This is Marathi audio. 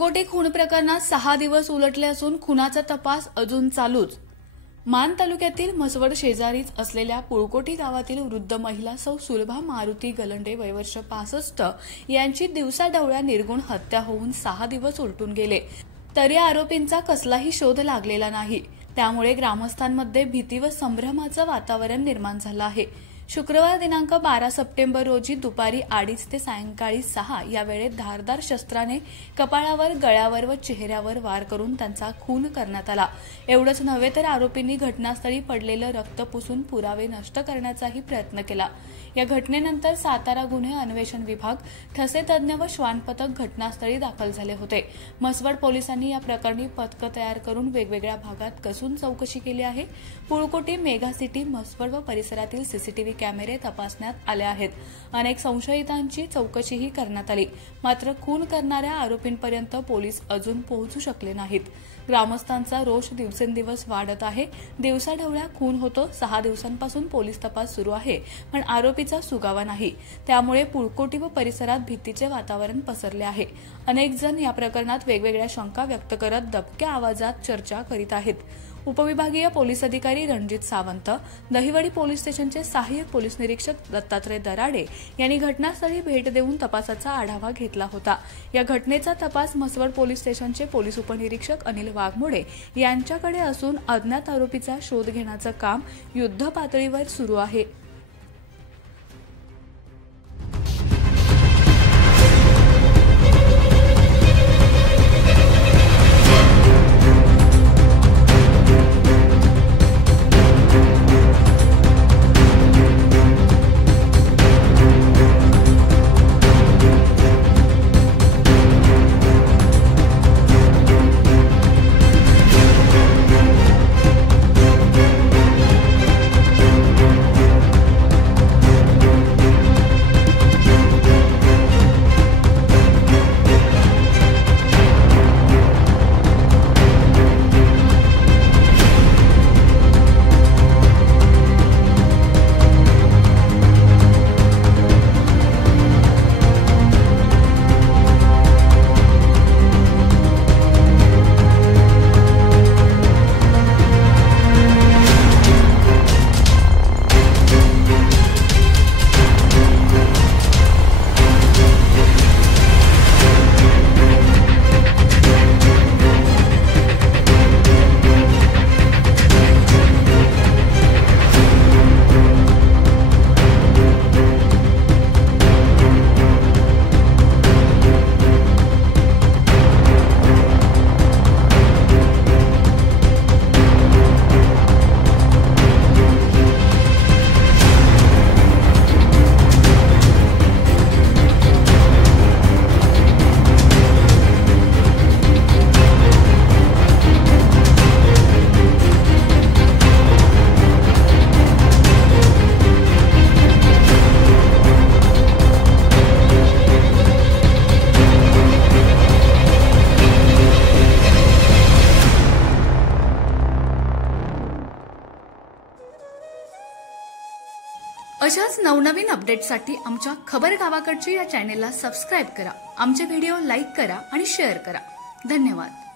पुळकोटी खून प्रकरणात 6 दिवस उलटले असून खुनाचा तपास अजून चालूच। मान तालुक्यातील म्हसवड शेजारीच असलेल्या पुळकोटी गावातील वृद्ध महिला सौ सुलभा मारुती गलंडे वय वर्ष 65 यांची दिवसाढवळ्या निर्गुण हत्या होऊन 6 दिवस उलटून गेले, तरी आरोपींचा कसलाही शोध लागलेला नाही। त्यामुळे ग्रामस्थांमध्ये भीती व संभ्रमाचं वातावरण निर्माण झालं आहे। शुक्रवार दिनांक 12 सप्टेंबर रोजी दुपारी 2:30 ते सायंकाळी 6 या वेळेत धारदार शस्त्राने कपाळावर, गळ्यावर व चेहऱ्यावर वार करून त्यांचा खून करण्यात आला। एवढंच नव्हे तर आरोपींनी घटनास्थळी पडलेलं रक्त पुसून पुरावे नष्ट करण्याचाही प्रयत्न केला। या घटनेनंतर सातारा गुन्हे अन्वेषण विभाग, ठसे तज्ञ व श्वान पथक घटनास्थळी दाखल झाले होते। म्हसवड पोलिसांनी या प्रकरणी पथकं तयार करून वेगवेगळ्या भागात कसून चौकशी केली आहे। पुळकोटी, मेगा सिटी, म्हसवड व परिसरातील सीसीटीव्ही कॅमेरे तपासण्यात आले आहेत। अनेक संशयितांची चौकशीही करण्यात आली, मात्र खून करणाऱ्या आरोपींपर्यंत पोलीस अजून पोहोचू शकले नाहीत। ग्रामस्थांचा रोष दिवसेंदिवस वाढत आहे। दिवसाढवळ्या खून होतो, 6 दिवसांपासून पोलीस तपास सुरू आहे, पण आरोपीचा सुगावा नाही। त्यामुळे पुळकोटी व परिसरात भीतीचे वातावरण पसरले आहे। अनेक जण या प्रकरणात वेगवेगळ्या शंका व्यक्त करत दबक्या आवाजात चर्चा करीत आहेत। उपविभागीय पोलीस अधिकारी रणजित सावंत, दहिवडी पोलीस स्टेशनचे सहाय्यक पोलीस निरीक्षक दत्तात्रय दराडे यांनी घटनास्थळी भेट देऊन तपासाचा आढावा घेतला होता। या घटनेचा तपास म्हसवड पोलीस स्टेशनचे पोलीस उपनिरीक्षक अनिल वाघमोडे यांच्याकडे असून अज्ञात आरोपीचा शोध घेण्याचं काम युद्धपातळीवर सुरू आहे। अशाच नवनवीन अपडेट्ससाठी आमच्या खबर गावाकडची या चॅनेलला सबस्क्राइब करा, आमचे व्हिडिओ लाईक करा आणि शेअर करा। धन्यवाद।